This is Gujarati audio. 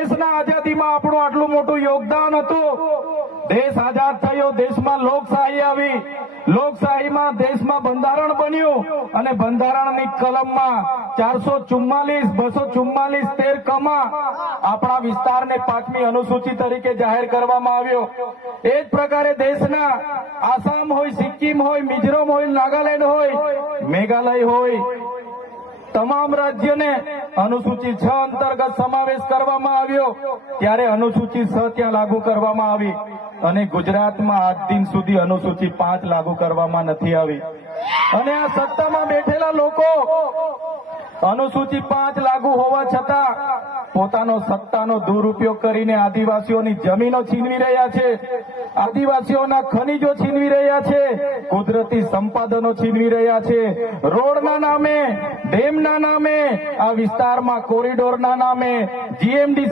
દેશના આઝાદીમાં આપણું આટલું મોટું યોગદાન હતું। દેશ આઝાદ થયો, દેશમાં લોકશાહી આવી, લોકશાહીમાં દેશમાં બંધારણ બન્યું અને બંધારણની કલમમાં 444, 244, 13 કમાં આપણા વિસ્તારને 5મી અનુસૂચિ તરીકે જાહેર કરવામાં આવ્યો। એ જ પ્રકારે દેશના આસામ હોય, સિક્કિમ હોય, મિઝોરમ હોય, નાગાલેન્ડ હોય, મેઘાલય હોય, તમામ રાજ્યને અનુસૂચિ 6 અંતર્ગત સમાવેશ કરવામાં આવ્યો। ત્યારે અનુસૂચિ 6 ત્યાં લાગુ કરવામાં આવી અને ગુજરાતમાં આજ દિન સુધી અનુસૂચિ 5 લાગુ કરવામાં નથી આવી। અને આ સત્તામાં બેઠેલા લોકો અનુસૂચિ 5 લાગુ હોવા છતાં પોતાનો સત્તાનો દુરુપયોગ કરીને આદિવાસીઓની જમીનો છીનવી રહ્યા છે, આદિવાસીઓના ખનીજો છીનવી રહ્યા છે, કુદરતી સંપાદનો છીનવી રહ્યા છે, રોડના નામે, ડેમના નામે, આ વિસ્તારમાં કોરિડોરના નામે, જીએમડી